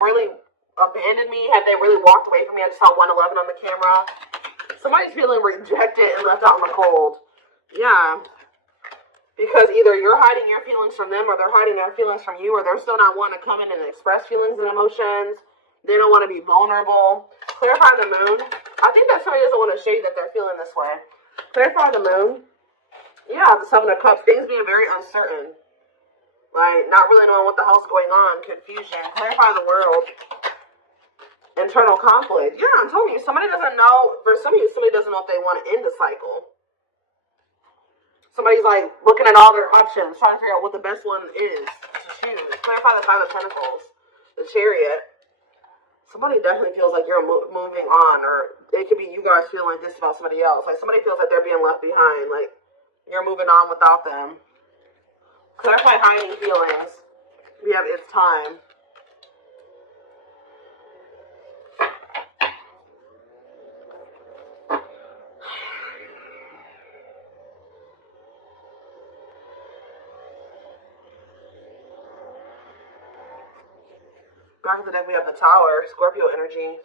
really abandoned me? Have they really walked away from me? I just saw 111 on the camera. Somebody's feeling rejected and left out in the cold. Yeah. Because either you're hiding your feelings from them, or they're hiding their feelings from you, or they're still not wanting to come in and express feelings and emotions. They don't want to be vulnerable. Clarify the moon. I think that somebody doesn't want to shade that they're feeling this way. Clarify the moon. Yeah, the Seven of Cups. Things being very uncertain. Like, not really knowing what the hell's going on. Confusion. Clarify the world. Internal conflict. Yeah, I'm telling you, somebody doesn't know. For some of you, somebody doesn't know if they want to end the cycle. Somebody's like looking at all their options, trying to figure out what the best one is to choose. Clarify the Five of Pentacles, the Chariot. Somebody definitely feels like you're moving on, or it could be you guys feeling like this about somebody else. Like somebody feels like they're being left behind, like you're moving on without them. Clarify hiding feelings. We have it's time. Back of the deck, we have the Tower, Scorpio energy.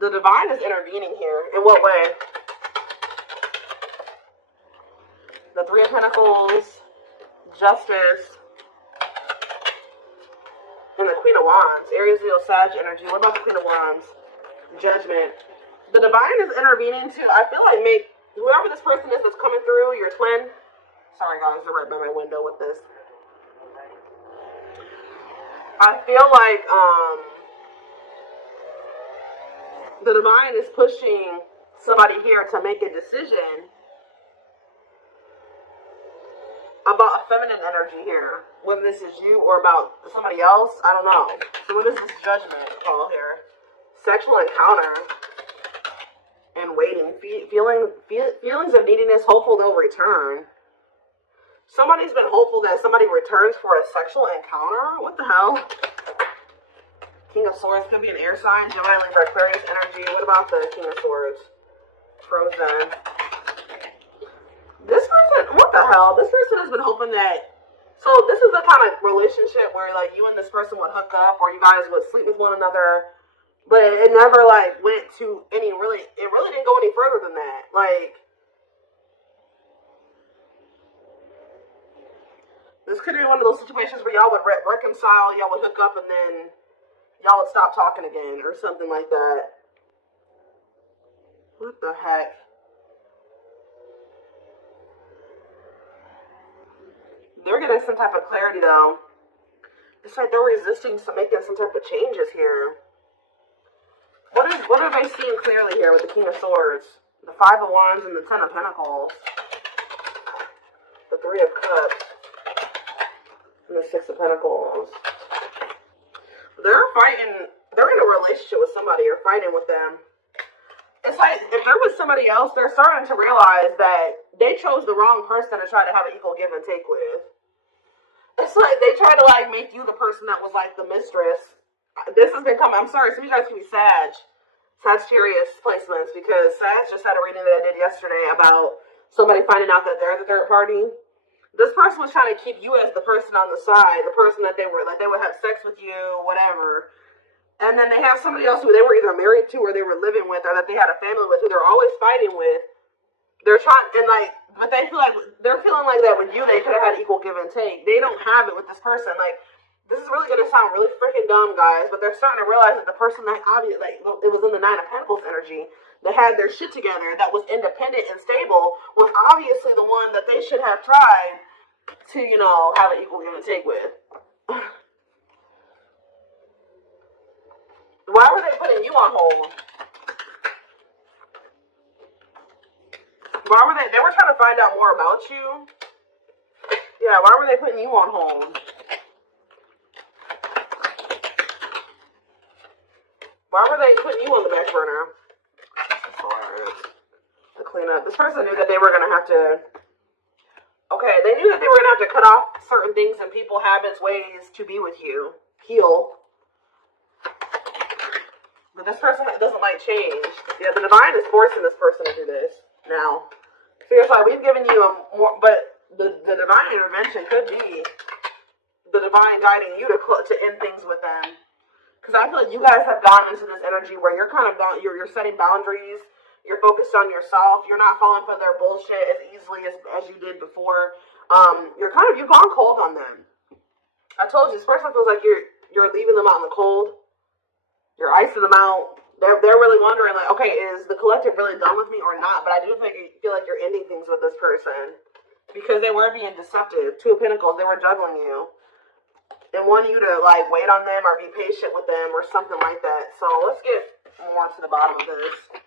The Divine is intervening here. In what way? The Three of Pentacles, Justice, and the Queen of Wands. Aries, Leo, Sag energy. What about the Queen of Wands? Judgment. The Divine is intervening too. I feel like whoever this person is that's coming through, your twin. Sorry guys, they're right by my window with this. I feel like the Divine is pushing somebody here to make a decision about a feminine energy here. Whether this is you or about somebody else, I don't know. So what is this Judgment call here? Sexual encounter and waiting. Feelings of neediness, hopeful they'll return. Somebody's been hopeful that somebody returns for a sexual encounter? What the hell? King of Swords could be an air sign. Gemini, Libra, Aquarius energy. What about the King of Swords? Frozen. This person, what the hell? This person has been hoping that... So this is the kind of relationship where like you and this person would hook up, or you guys would sleep with one another. But it never like went to any really... It really didn't go any further than that. Like... This could be one of those situations where y'all would reconcile, y'all would hook up, and then y'all would stop talking again, or something like that. What the heck? They're getting some type of clarity, though. It's like they're resisting making some type of changes here. What are they seeing clearly here with the King of Swords? The Five of Wands and the Ten of Pentacles. The Three of Cups. And the Six of Pentacles. They're fighting. They're in a relationship with somebody or fighting with them. It's like if there was somebody else, they're starting to realize that they chose the wrong person to try to have an equal give and take with. It's like they try to like make you the person that was like the mistress. This has been coming. I'm sorry, some of you guys can be Sagittarius placements, because Sag just had a reading that I did yesterday about somebody finding out that they're the third party. This person was trying to keep you as the person on the side, the person that they would have sex with you, whatever. And then they have somebody else who they were either married to or they were living with, or that they had a family with, who they're always fighting with. They're trying, and like, but they feel like they're feeling like that with you. They could have had equal give and take. They don't have it with this person. Like, this is really gonna sound really freaking dumb, guys, but they're starting to realize that the person that obviously, like, it was in the Nine of Pentacles energy, that had their shit together, that was independent and stable, was obviously the one that they should have tried to, you know, have an equal give and take with. Why were they putting you on hold? Why were they were trying to find out more about you? Yeah, why were they putting you on hold? Why were they putting you on the back burner? To clean up. This person knew that they were going to have to... Okay, they knew that they were going to have to cut off certain things and people, habits, ways to be with you. Heal. But this person doesn't like change. Yeah, the Divine is forcing this person to do this now. So it's like, we've given you a more... But the divine intervention could be the divine guiding you to end things with them. Because I feel like you guys have gone into this energy where you're kind of you're setting boundaries. You're focused on yourself. You're not falling for their bullshit as easily as you did before. You've gone cold on them. I told you, this person feels like you're leaving them out in the cold. You're icing them out. They're really wondering, like, okay, is the collective really done with me or not? But I do feel like you're ending things with this person because they were being deceptive. Two of Pentacles, they were juggling you and wanting you to like wait on them or be patient with them or something like that. So let's get more to the bottom of this.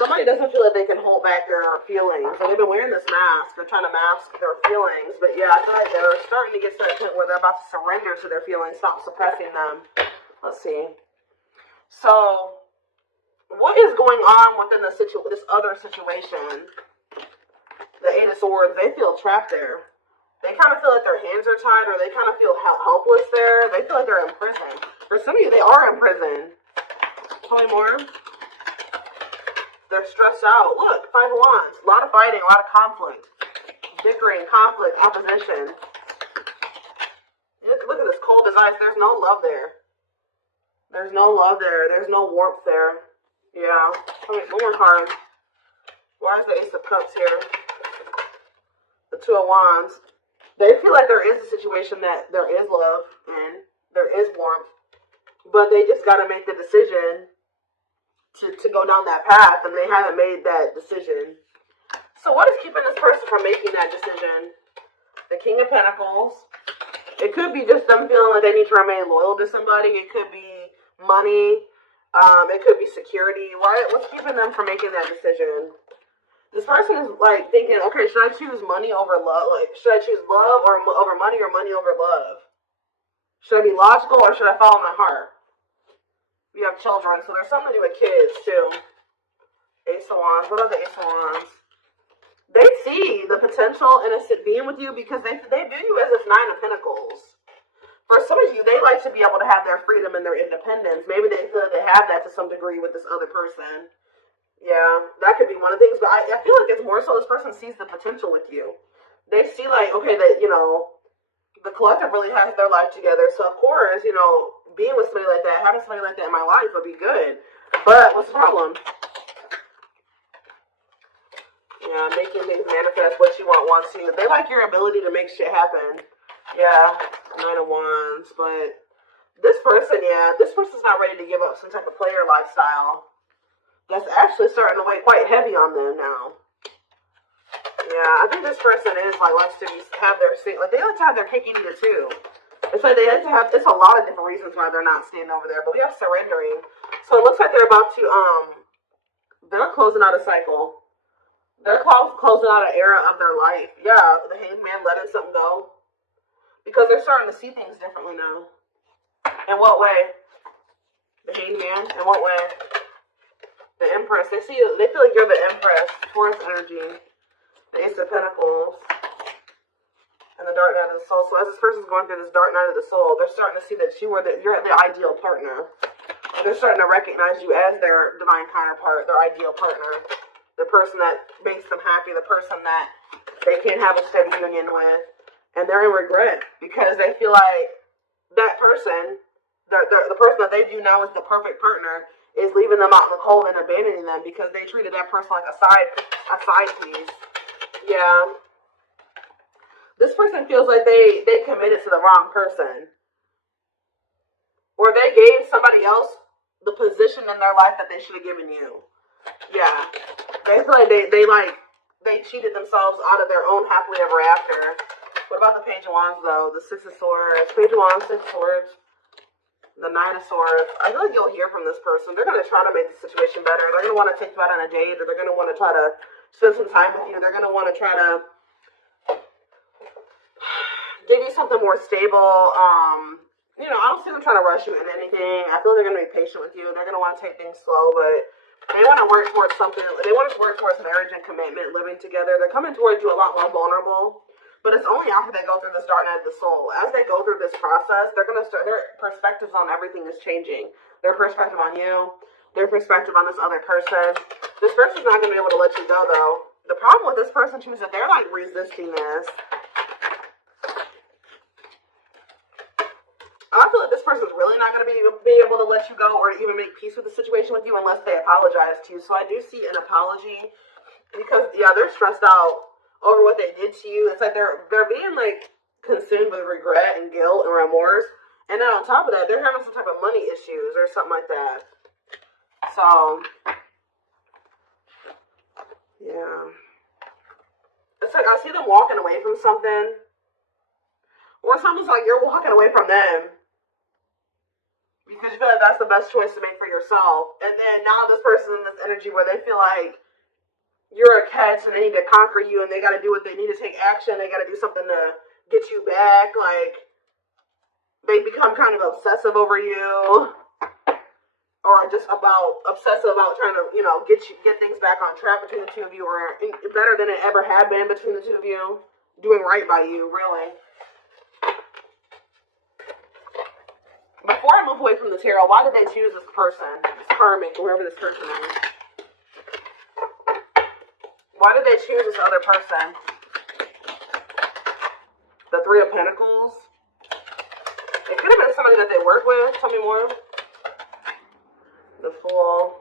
Somebody doesn't feel like they can hold back their feelings. So they've been wearing this mask. They're trying to mask their feelings. But yeah, I feel like they're starting to get to that point where they're about to surrender to their feelings. Stop suppressing them. Let's see. So, what is going on within this other situation? The Eight of Swords. They feel trapped there. They kind of feel like their hands are tied, or they kind of feel helpless there. They feel like they're in prison. For some of you, they are in prison. Tell me more. They're stressed out. Look, Five of Wands. A lot of fighting, a lot of conflict. Bickering, conflict, opposition. Look at this cold as ice. There's no love there. There's no love there. There's no warmth there. Yeah. Okay, one more card. Why is the Ace of Cups here? The Two of Wands. They feel like there is a situation that there is love and there is warmth. But they just got to make the decision to go down that path, and they haven't made that decision. So what is keeping this person from making that decision? The King of Pentacles. It could be just them feeling like they need to remain loyal to somebody. It could be money. It could be security. What's keeping them from making that decision? This person is like thinking, okay, should I choose money over love? Like, should I choose love over money or money over love? Should I be logical or should I follow my heart? We have children, so there's something to do with kids, too. Ace of Wands. What are the Ace of Wands? They see the potential in being with you because they view you as this Nine of Pentacles. For some of you, they like to be able to have their freedom and their independence. Maybe they feel that they have that to some degree with this other person. Yeah, that could be one of the things. But I feel like it's more so this person sees the potential with you. They see, like, okay, that, the collective really has their life together. So, of course, being with somebody like that, having somebody like that in my life would be good. But what's the problem? Yeah, making things manifest what you want to. They like your ability to make shit happen. Yeah, Nine of Wands. But this person's not ready to give up some type of player lifestyle. That's actually starting to weigh quite heavy on them now. Yeah, I think this person likes to have their seat. Like, they like to have their cake and eat it too. It's like they like to have. It's a lot of different reasons why they're not staying over there. But we have surrendering. So it looks like they're about to they're closing out a cycle. They're closing out an era of their life. Yeah, the Hanged Man letting something go because they're starting to see things differently now. In what way? The Hanged Man. In what way? The Empress. They feel like you're the Empress. Taurus energy. The Ace of Pentacles. And the Dark Night of the Soul. So as this person's going through this Dark Night of the Soul, they're starting to see that you're the ideal partner. And they're starting to recognize you as their divine counterpart, their ideal partner. The person that makes them happy, the person that they can't have a steady union with. And they're in regret because they feel like that person, the person that they view now as the perfect partner, is leaving them out in the cold and abandoning them because they treated that person like a side piece. Yeah. This person feels like they committed to the wrong person. Or they gave somebody else the position in their life that they should have given you. Yeah. They feel like they cheated themselves out of their own happily ever after. What about the Page of Wands, though? The Six of Swords. Page of Wands, Six of Swords. The Nine of Swords. I feel like you'll hear from this person. They're going to try to make the situation better. They're going to want to take you out on a date, or they're going to want to try to spend some time with you. They're going to want to try to give you something more stable. I don't see them trying to rush you in anything. I feel like they're going to be patient with you. They're going to want to take things slow, but they want to work towards something. They want to work towards marriage and commitment, living together. They're coming towards you a lot more vulnerable. But it's only after they go through this Dark Night of the Soul. As they go through this process, they're going to start, their perspectives on everything is changing. Their perspective on you, their perspective on this other person. This person's not going to be able to let you go, though. The problem with this person, too, is that they're, like, resisting this. I feel like this person's really not going to be able to let you go or even make peace with the situation with you unless they apologize to you. So I do see an apology because, yeah, they're stressed out over what they did to you. It's like they're being, like, consumed with regret and guilt and remorse. And then on top of that, they're having some type of money issues or something like that. So, yeah. It's like I see them walking away from something. Or something's like you're walking away from them. Because you feel like that's the best choice to make for yourself. And then now this person's in this energy where they feel like you're a catch and they need to conquer you and they got to do what they need to take action. They got to do something to get you back. Like, they become kind of obsessive over you. Or just obsessive about trying to, you know, get things back on track between the two of you. Or better than it ever had been between the two of you. Doing right by you, really. Before I move away from the tarot, why did they choose this person? This karmic, whoever this person is. Why did they choose this other person? The Three of Pentacles. It could have been somebody that they work with. Tell me more. The Fool.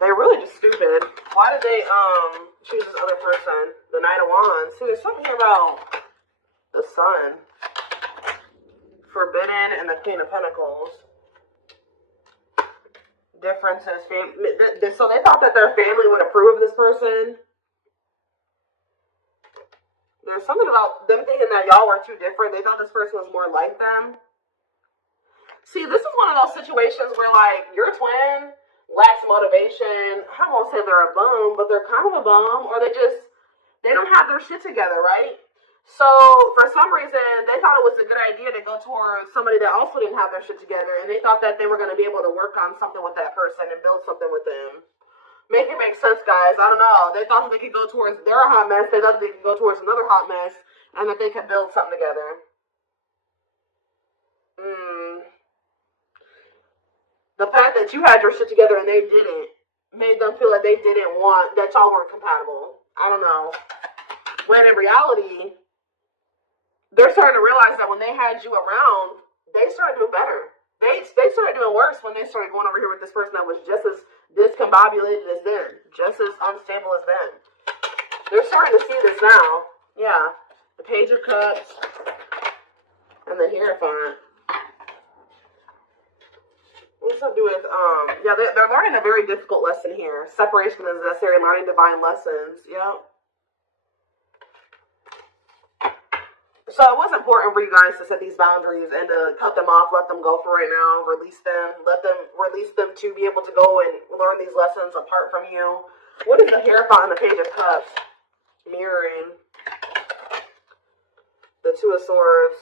They're really just stupid. Why did they choose this other person? The Knight of Wands. See, there's something here about the Sun. Forbidden and the Queen of Pentacles. Differences. So they thought that their family would approve of this person. There's something about them thinking that y'all were too different. They thought this person was more like them. See, this is one of those situations where, like, your twin lacks motivation. I won't say they're a bum, but they're kind of a bum. Or they don't have their shit together, right? So, for some reason, they thought it was a good idea to go towards somebody that also didn't have their shit together. And they thought that they were going to be able to work on something with that person and build something with them. Make it make sense, guys. I don't know. They thought that they could go towards their hot mess. They thought they could go towards another hot mess. And that they could build something together. The fact that you had your shit together and they didn't made them feel like they didn't want, that y'all weren't compatible. I don't know. When in reality, they're starting to realize that when they had you around, they started doing better. They started doing worse when they started going over here with this person that was just as discombobulated as them. Just as unstable as them. They're starting to see this now. Yeah. The Page of Cups. And the Hierophant. What's that do with, yeah, they're learning a very difficult lesson here. Separation is necessary, learning divine lessons. Yep. So it was important for you guys to set these boundaries and to cut them off, let them go for right now, release them, release them to be able to go and learn these lessons apart from you. What is the Hierophant and the Page of Cups? Mirroring. The Two of Swords.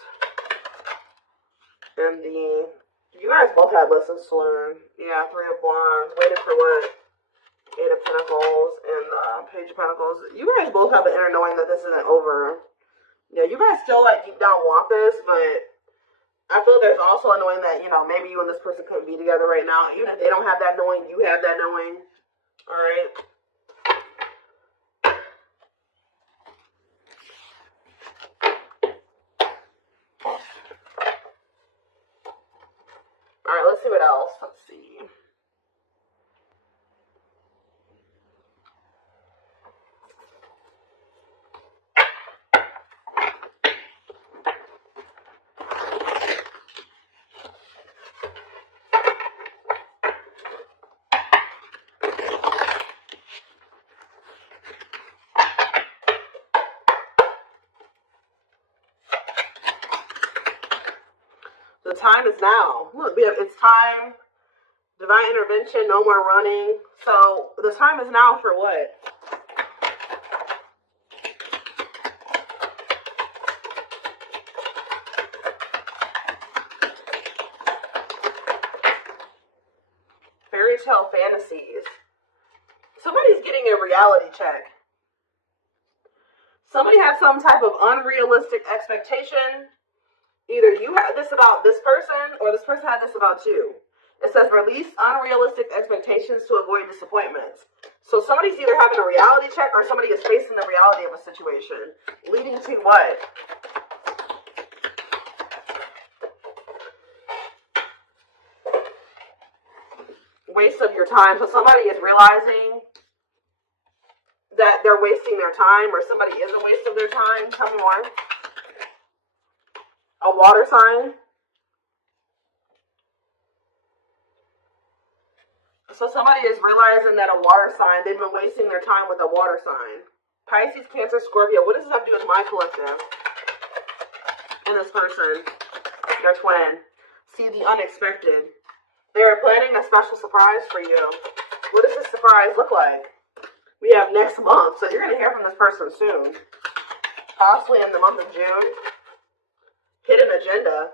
And you guys both had lessons to learn. Yeah, Three of Wands. Waiting for what? Eight of Pentacles and Page of Pentacles. You guys both have the inner knowing that this isn't over. Yeah, you guys still, like, deep down want this, but I feel there's also a knowing that, you know, maybe you and this person couldn't be together right now. Even if they don't have that knowing, you have that knowing. Alright? Alright, let's see what else. Let's see. The time is now. Look, it's time. Divine intervention, no more running. So, the time is now for what? Fairy tale fantasies. Somebody's getting a reality check. Somebody has some type of unrealistic expectation. Either you had this about this person or this person had this about you. It says release unrealistic expectations to avoid disappointments. So somebody's either having a reality check or somebody is facing the reality of a situation. Leading to what? Waste of your time. So somebody is realizing that they're wasting their time, or somebody is a waste of their time. Tell me more. A water sign. So somebody is realizing that a water sign, they've been wasting their time with a water sign. Pisces, Cancer, Scorpio. What does this have to do with my collective? And this person, their twin. See the unexpected. They're planning a special surprise for you. What does this surprise look like? We have next month, so you're going to hear from this person soon. Possibly in the month of June. Hidden agenda.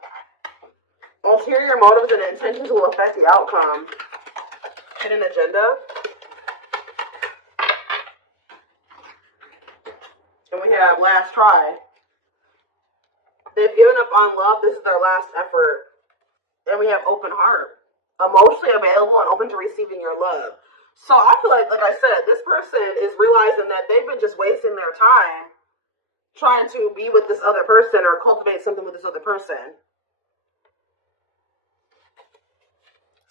Ulterior motives and intentions will affect the outcome. Hidden agenda. And we have last try. They've given up on love. This is their last effort. And we have open heart. Emotionally available and open to receiving your love. So I feel like I said, this person is realizing that they've been just wasting their time trying to be with this other person or cultivate something with this other person.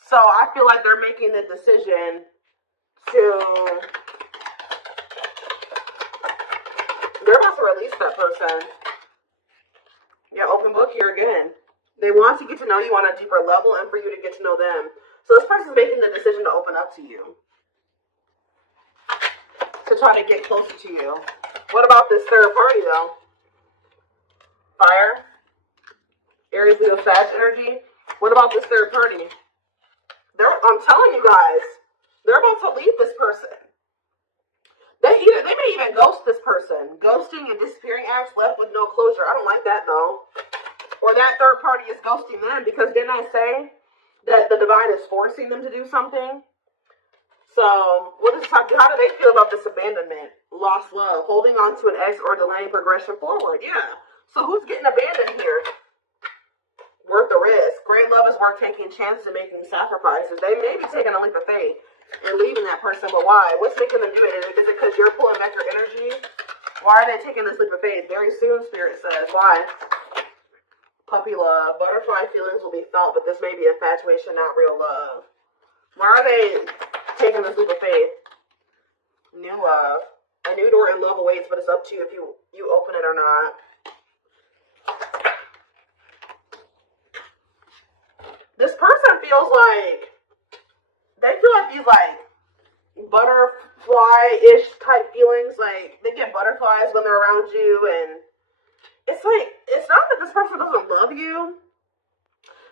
So I feel like they're making the decision to, they're about to release that person. Yeah, open book here again. They want to get to know you on a deeper level and for you to get to know them. So this person's making the decision to open up to you. To try to get closer to you. What about this third party though? Fire. Aries, Leo, Sag energy. What about this third party? I'm telling you guys, they're about to leave this person. They may even ghost this person. Ghosting and disappearing acts left with no closure. I don't like that though. Or that third party is ghosting them, because didn't I say that the divine is forcing them to do something? So, what is how do they feel about this abandonment? Lost love, holding on to an ex, or delaying progression forward? Yeah. So who's getting abandoned here? Worth the risk. Great love is worth taking chances and making sacrifices. They may be taking a leap of faith and leaving that person, but why? What's making them do it? Is it because you're pulling back your energy? Why are they taking this leap of faith? Very soon, Spirit says. Why? Puppy love. Butterfly feelings will be felt, but this may be infatuation, not real love. Why are they taking this leap of faith? New love. A new door in love awaits, but it's up to you if you open it or not. This person feels like, they feel like these like butterfly-ish type feelings. Like they get butterflies when they're around you, and it's like, it's not that this person doesn't love you.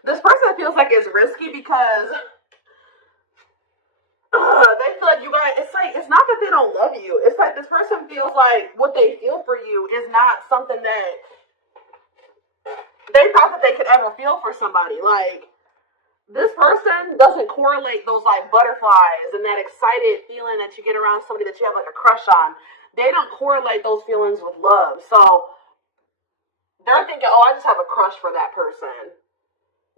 This person feels like it's risky because they feel like you guys, it's like, it's not that they don't love you. It's like this person feels like what they feel for you is not something that they thought that they could ever feel for somebody. Like, this person doesn't correlate those like butterflies and that excited feeling that you get around somebody that you have like a crush on. They don't correlate those feelings with love. So they're thinking, oh, I just have a crush for that person.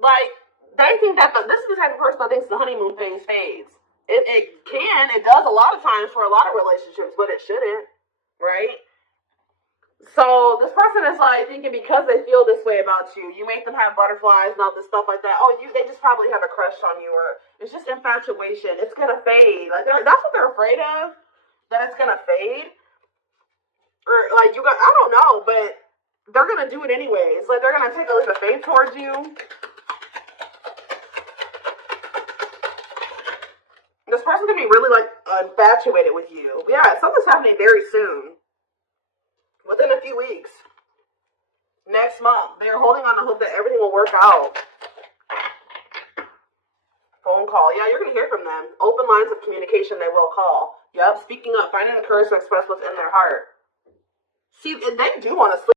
Like, they think that this is the type of person that thinks the honeymoon phase fades. It does a lot of times for a lot of relationships, but it shouldn't, right? So this person is like thinking because they feel this way about you, you make them have butterflies and all this stuff like that. Oh, they just probably have a crush on you, or it's just infatuation. It's gonna fade. Like that's what they're afraid of, that it's gonna fade. Or like I don't know, but they're gonna do it anyways. Like they're gonna take a leap of faith towards you. This person's gonna be really like infatuated with you. Yeah, something's happening very soon. Within a few weeks. Next month. They're holding on to hope that everything will work out. Phone call. Yeah, you're going to hear from them. Open lines of communication, they will call. Yep, speaking up, finding the courage to express what's in their heart. See, they do want to sleep.